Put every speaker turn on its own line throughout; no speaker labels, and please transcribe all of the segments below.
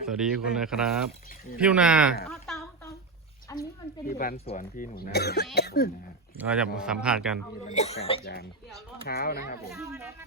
สวัสดีคุณนะครับพี่นา
ตามอันนี้มันเป็น
ที่บ้านสวนที่หนูนานะฮะ
เราจะสัมภาษณ์กัน
มีบรรยากาศยามเช้านะครับผม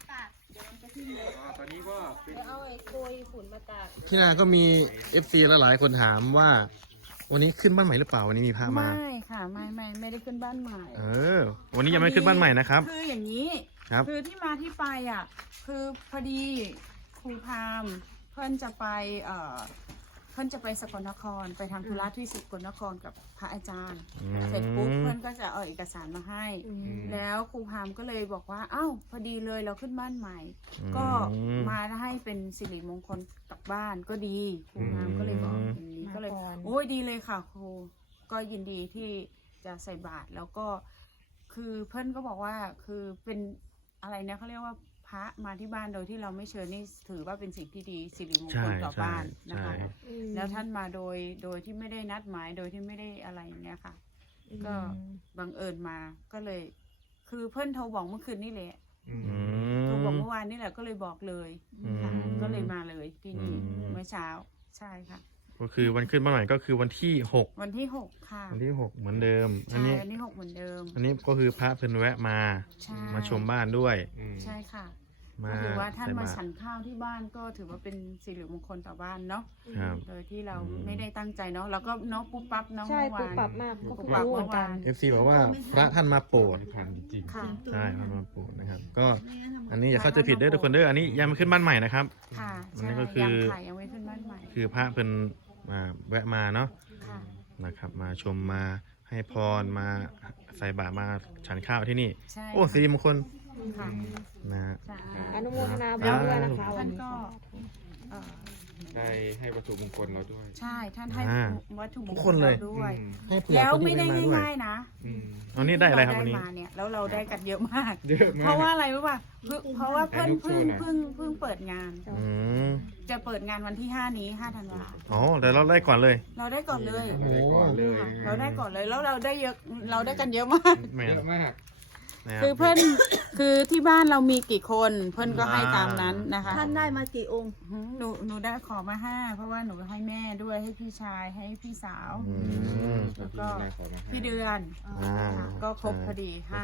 ตอนนี้ก็เป็น
เอาไอ้โกยฝุ่นมาตาก
พี่นาก็มี FC หลายคนถามว่า วันนี้ขึ้นบ้านใหม่หรือเปล่าวันนี้มีพระมา
ไม่ค่ะไม่ได้ขึ้นบ้านใหม่
วันนี้ยังไม่ขึ้นบ้านใหม่นะครับ
คืออย่างนี้
ครับ
คือที่มาที่ไปอ่ะคือพอดีครูพามเพื่อนจะไปสกลนครไปทำธุระที่สกลนครกับพระอาจารย์ เสร็จปุ๊บเพื่อนก็จะเอาเอกสารมาให้ แล้วครูพามก็เลยบอกว่าอ้าวพอดีเลยเราขึ้นบ้านใหม่ ก็มาให้เป็นสิริมงคลกลับบ้านก็ดีครูพามก็เลยบอกอย่างนี้ก็เลยโอ้ยดีเลยค่ะครูก็ยินดีที่จะใส่บาตรแล้วก็คือเพื่อนก็บอกว่าคือเป็นอะไรนะเขาเรียกว่าพระมาที่บ้านโดยที่เราไม่เชิญนี่ถือว่าเป็นสิ่งที่ดีสิริมงคลต่อบ้านนะคะแล้วท่านมาโดยที่ไม่ได้นัดหมายโดยที่ไม่ได้อะไรอย่างเงี้ยค่ะก็บังเอิญมาก็เลย คือเพื่อนโทรบอกเมื่อคืนนี่แหละโทรบอกเมื่อวานนี่แหละก็เลยบอกเลยค่ะก็เลยมาเลยที่นี่เมื่อเช้าใช่ค่ะ
ก็คือวันขึ้นบ้านใหม่ก็คือวันที่6
วันที่6ค่ะ
วันที่6เหมือนเดิม
อันนี้6เหมือนเดิม
อันนี้ก็คือพระเพิ่นแวะมาชมบ้านด้วย
ใช่ค่ะ
มา
ถือว่าท่านมาฉันข้าวที่บ้านก็ถือว่าเป็นสิริมงคลต่อบ้านเนาะโดยที่เราไม่ได้ตั้งใจเนาะแล้วก็เนาะปุ๊บปั๊บเนาะ
ใช่ปุ๊บปั๊บมาก
ปุ๊บปั๊บเมื่อวาน
FC บอกว่าพระท่านมาโปรด
พันจริง
ค่ะ
ใช่ท่านมาโปรดนะครับก็อันนี้อย่าเข้าใจผิดเด้อทุกคนเด้ออันนี้ยังไม่ขึ้นบ้านใหม่นะครับ
ค่ะ
อันนี้ก็คือ
ยังไม่ขึ้นบ้านใหม่
คือพระเพิ่นมาแวะมาเนาะ
ค่ะ
นะครับมาชมมาให้พรมาใส่บาตรมาฉันข้าวที่นี่
ใช่
โอ้สิริมงคล
ค่ะ
นะ
ใช่
อนุโมทนาบุญด้วยนะคะวั
ท่าน น
นี้
ก็เอ่อ
ได้ให้วัตถุมงคลเราด้วย
ใช่ท่านให้วัตถุมงคลด้วย
ให้เผื่อ
แล้ว
คน
ไม่
ที่
ได้
ไม่มาด้วย
ง่ายๆนะ
เอานี่ได้อะไรครับวันนี้
เามาเนี่ยแล้วเราได้กันเยอะมาก
เยอะมาก
เพราะว่าอะไรรู้ป่ะเพราะว่าเพิ่งเปิดงาน
อืม
จะเปิดงานวันที่5นี้5ธันวา
อ๋อแต่เราได้ก่อนเลย
เราได้ก่อนเลย
โอ้
เลย
เราได้ก่อนเลยแล้วเราได้เยอะเราได้กันเยอะมาก
แม่
เยอะมาก
นะครับ
คือเพื่อนคือที่บ้านเรามีกี่คนเพื่อนก็ให้ตามนั้นนะคะ
ท่านได้มากี่องค์
หนูได้ขอมา5เพราะว่าหนูให้แม่ด้วยให้พี่ชายให้พี่สาว
อืม
แล้วก็พี่เดือน
อ่า
ก็ครบพอดี5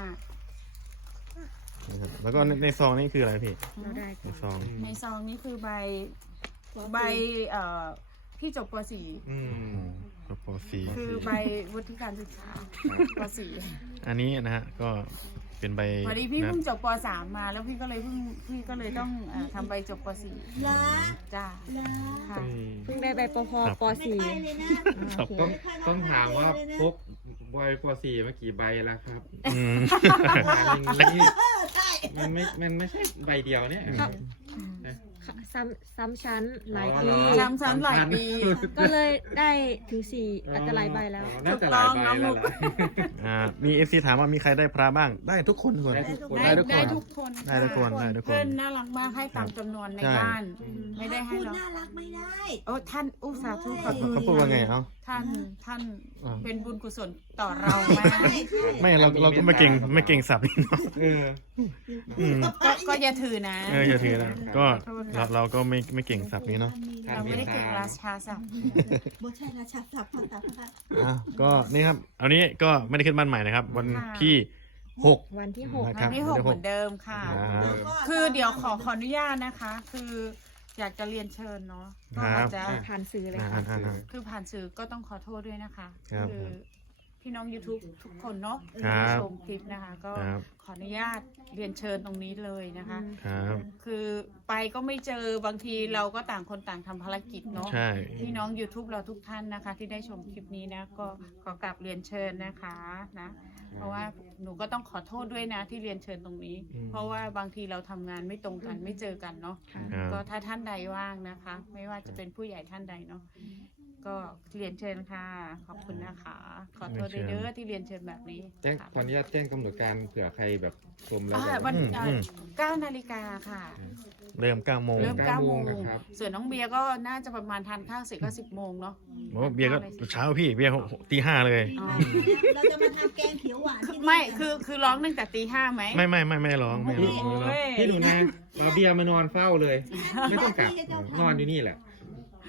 นะครับแล้วก็ในซองนี่คืออะไรพี่
เราได้
ในซอง
ในซองนี้คือใบพี่จบป
กระเป๋าสี
.4 คือใบวุฒิการศึกษาป .4
อันนี้นะฮะก็เป็นใบ
พอดีพี่เพิ่งจบป .3 มาแล้วพี่ก็เลยต้องทำใบจบป .4 จ้าค่ะ
เพิ่งได้ใบปพป .4
ต้องถามว่าพกใบป .4 มากี่ใบแล้วครับ
อืม
มันไม่ใช่ใบเดียวเนี่ย
ซ้ำชั้นหลายปี
ซ้ำหลายปี
ก็เลยได้ถึง4อาจจะหลายใบแล้ว
น่าจะหลายใบแล้วล่ะ
มีเอฟซีถามว่ามีใครได้พระบ้างได้ทุกคนคน
ได้ทุกคน
ได้ทุกคนได้ทุกคน
เพื่อนน่ารักมากให้ตามจำนวนในบ้านไม่ได้ให้
พูด
เรา
น่ารักไม่ได้
โอ้ท่านอุตสาธุขอบคุณ
เขาพูดว่าไงเอ้า
ท่านเป็นบุญกุศลต่อเรามาก
ไม่เราก็ไม่เก่งสับนี่เนาะ
ก็อย่าถือนะ
อย่าถือนะก็เราก็ไม่เก่งสับนี้เนาะ
เราไม่ได้เก่งราชาศัพท์
บ่ใช่ราชาศัพท์ภาษาพระ
ก็นี่ครับเอานี้ก็ไม่ได้ขึ้นบ้านใหม่นะครับ วันที่6
วันที่
วันที่6เหมือนเดิมค่ะ คือเดี๋ยวขออนุญาตนะคะ คืออยากจะเรียนเชิญเนาะก็อาจจะ
6ผ่านสื่อเลยค่ะ
คือผ่านสื่อก็ต้องขอโทษด้วยนะคะ
ครับ
คือพี่น้อง YouTube ทุกคนเนาะ
ครับ
ที่ชมคลิปนะคะ ก็
ครับ
ขออนุญาตเรียนเชิญตรงนี้เลยนะคะ
ครับ
คือไปก็ไม่เจอบางทีเราก็ต่างคนต่างทำภารกิจเนาะ
ใช่
พี่น้อง YouTube เราทุกท่านนะคะ ที่ได้ชมคลิปนี้นะก็ขอกลับเรียนเชิญนะคะนะเพราะว่าหนูก็ต้องขอโทษด้วยนะที่เรียนเชิญตรงนี้ เพราะว่าบางทีเราทำงานไม่ตรงกันไม่เจอกันเนาะ
ครับ
ก็ถ้าท่านใดว่างนะคะ ไม่ว่าจะเป็นผู้ใหญ่ท่านใดเนาะก็เรียนเชิญค่ะ ขอบคุณนะคะ ขอโทษด้วยเด้อที่เรียนเชิญแบบนี้
แจ้ง
ค่ะ
ขออนุญาตแจ้งกำหนดการเผื่อใครแบบชมแล้ว
วัน
อืม
9 นาฬิกาค่ะ
เริ่ม9โมง
เริ่ม9 โมง
นะครับ
ส่วนน้องเบียร์ก็น่าจะประมาณทานข้าวเสร็จก็10 โมงเนาะ
โอ้เบียร์ก็เช้าพี่เบียร์ตีห้าเลย
อ๋อ
เราจะมาทำแกงเขียวหวานที่นี่
ไม่คือร้องตั้งแต่ตี 5ไหม
ไม่ร้องไม่ร้อง
โอ้ย
พี่หนูนะเราเบียร์มานอนเฝ้าเลย ไม่ต้องกลับนอนอยู่นี่แหละ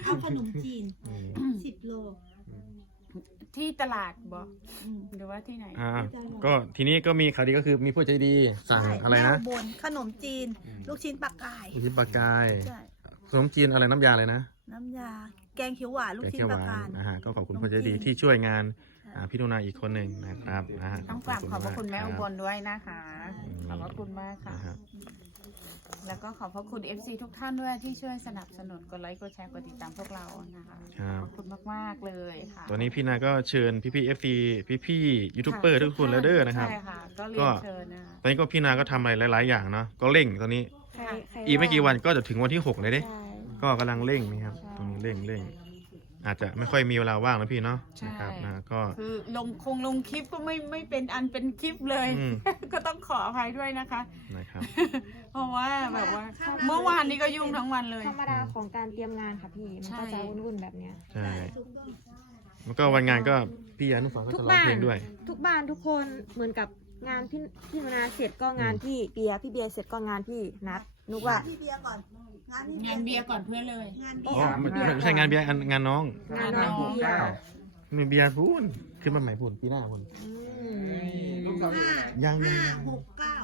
เอาขนมจีน
อืม
10 โล
ที่ตลาดบอกหรือว่าที่ไหน
ก็ทีนี้ก็มีข่าวดีก็คือมีผู้ใจดีสั่งอะไรนะ
แม่อุบลขนมจีน ลูกชิ้นปลากาย
ลูกชิ้นปลากาย
ใช่
ขนมจีนอะไรน้ำยาอะไรนะ
น้ำยา แกงเขียวหวานลูก
แกง
ชิ้น
เขียว
ป
หาน
ลาวกาย
ก็ขอบคุณผู้ใจดีที่ช่วยงานพี่นุนาอีกคนหนึ่งนะครับ
ต้องกราบขอบพระคุณแม่อุบลด้วยนะคะ ขอบพระคุณมากค่ะ
นะครับ
แล้วก็ขอบพระคุณ FC ทุกท่านด้วยที่ช่วยสนับสนุนกดไลค์กดแชร์กดติดตามพวกเรานะคะ
ครับ
ขอบคุณมากๆเลยค่ะ
ตอนนี้พี่นาก็เชิญพี่ๆ FC พี่ๆยูทูบเบอร์ทุกคนแล้วเด้อนะครับ
ใช่ค่ะ ก็เรียนเชิญนะคะ
ตอนนี้ก็พี่นาก็ทำอะไรหลายๆอย่างเนาะก็เร่งตอนนี้
ใครใคร
อีกไม่กี่วันก็จะถึงวันที่ 6 เลยเด้
ใช่
ก็กำลังเร่งนี่ครับ
ใช่
ตรงนี้เร่งอาจจะไม่ค่อยมีเวลาว่างนะพี่เนาะนะครับก็
คือลงคลิปก็ไม่เป็นอันเป็นคลิปเลย
อืม
ก็ต้องขออภัยด้วยนะคะ
นะครับ
เพราะว่าแบบว่าเมื่อวานนี้ก็ยุ่งทั้งวันเลย
ธรรมดาของการเตรียมงานค่ะพี่ มันก็จะวุ่นๆแบบเนี้ย
ใช่แล้วก็วันงานก็พี่อนุฝังก็
ทุก
จะร้อง
บ้าน
เพลงด้วย
ทุกบ้านทุกคนเหมือนกับงานพี่นาเสร็จก็งานพี่เบียร์พี่เบียร์เสร็จก็งานพี่นัดนุกว่า
พี่เบียร์ก่อน
งานเบียร์ก่อนเพื่อนเลย
งาน
อ๋
เบี
อย
ร์
ไม่ใช่งานเบียร์งานน้อง
งานน้องเบียร์
ไม่เบียร์พูนขึ้นมาใหม่พูนปีหน้าพูน
อืม
ยัง
5 6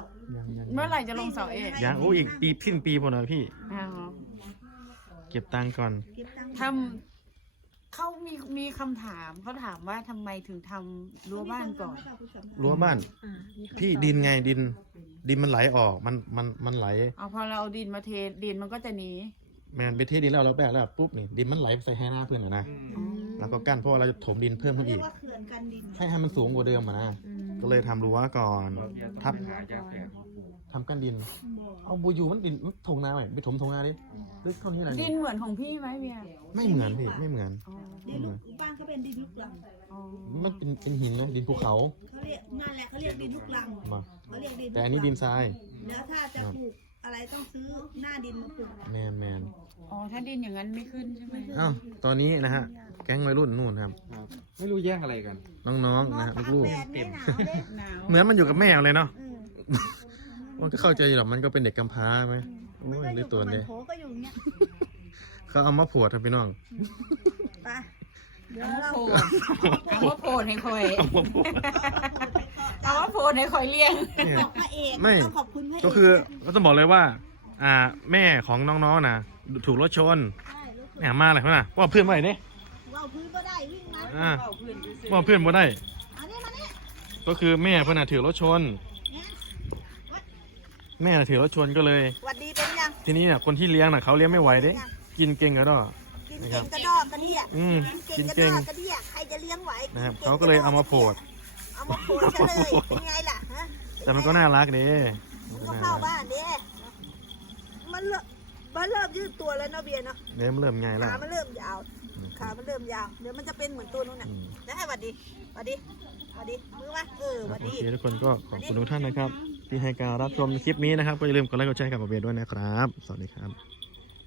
9
เมื่อไหร่จะลงเสาเอก
ยังโอ้อีกปีสิ้นปีพอนะพี่
อ๋อ
เก็บตังค์ก่อน
เก็บตังค์
ทำเขามีคำถามเขาถามว่าทำไมถึงทำรั้วบ้านก่อน
รั้วบ้าน
อ่ามีคำตอบ
พี่ดินไงดินมันไหลออกมันไหล
เอาพอเราเอาดินมาเทดินมันก็จะหนี
แมนไปเทดินแล้วเราแบกแล้วปุ๊บนี่ดินมันไหลไปใส่ให้หน้าเพื่อนอะนะ
อืม
แล้วก็กั้นเพราะว่าเราจะถมดินเพิ่มขึ้น
เรี
อี
ยก
ก
ว่าเขื่อนกันดิน
ให้มันสูงกว่าเดิมอะนะ
อืม
ก็เลยทำรั้วก่อนทับ
หายาแฝด
ทำกั้นดิน เอาบูยูมันดินมันถงนาไปถมถงนาดิลึกเท่านี้อะไร
ดินเหมือนของพี่ไหมเบียร์
ไม่เหมือนพี่ไม่เหมือน
อ๋อ
ดินลูกบ้านเขาเป็นดินลูกรัง
อ๋อ
มันเป็นหินนะดินภูเขา
เขาเรียกนั่นแหละเขาเรียกดินลูกรัง
มา
เขาเรียกดิน
แต่อันนี้ดินทราย
แล้วถ้าจะปลูกอะไรต้องซื้อหน้าดินมาปลูก
แมน
อ๋อถ้าดินอย่างนั้นไม่ขึ้นใช่ไหม
อ้าวตอนนี้นะฮะแก๊งวัยรุ่นนู่นครับ
ครับไม่รู้แย่งอะไรกัน
น้องๆนะฮะลูก
แดดไม่หนาวเด้
หนาว
ๆเหมือนมันอยู่กับแม่เลยเนาะ
อืม
มันก็เข้าใจหรอกมันก็เป็นเด็กกำพร้าไหมโอ้
มัน
ย
ก็อ
หรื
ยู่
อตัว
กับมัน
เนี่ย
โถก็อยู่อย่างเงี้ย
เขาเอามาผวดครับพี่น้อง
ไปเดี๋ยว
เอา
เรา
ว่าโพดให้คอย
เอามาผวด
เอาว่าโพดให้คอยเลี้ยง
เนี่ย
บอกพระเอก
ไม่
ต้องขอบคุณพระเอก
ก็คือก็ต้องบอกเลยว่า แม่ของน้องๆนะถูกรถชน
ใช่ลูก
แหมมาอะไรเพื่อนน่ะว่าเพื่อนมาไหนเนี่ย
เราพื้นก็ได้วิ่งมา
อ่าว่าเพื่อนมาได้
อันนี้มาเนี่ย
ก็คือแม่เพื่อนน่ะถือรถชน แม่น่ะถือรถชนก็เลย
หวัดดีเป็นยัง
ทีนี้เนี่ยคนที่เลี้ยงน่ะเขาเลี้ยงไม่ไหวเด้กินเก่งกระดอ
กินเก่งกระดอกกระเดีย
อืม
กิ
กิ
น
น
เก่ง
เก่ง
กระดอกกระเดียใครจะเลี้ยงไหว
นะครับ
กิน
เขาก็เลยเอามาโพด
เอามาโพดซะเลยเป็นไงล่ะฮะ
แต่มันก็น่ารักเด้
มันก็เข้าบ้านเด้มันเริ่มยืดตัวแล้วเนาะเบียร์เนาะ
เด้มันเริ่มไงแล้ว
ขามันเริ่มยาวขามันเริ่มยาวเดี๋ยวมันจะเป็นเหมือนตัวนู้นน่ะ
อืม
แล้วให้หวัดดีหวัดดีหวัดดีมือมาหวัด
โอ
ดี
เคทุกคนก็ขอบคุณทุกท่านนะครับ ที่ให้การรับชมคลิปนี้นะครับ ก็อย่าลืมกดไลค์กดแชร์กับผมเบียร์ด้วยนะครับ สวัสดีครับ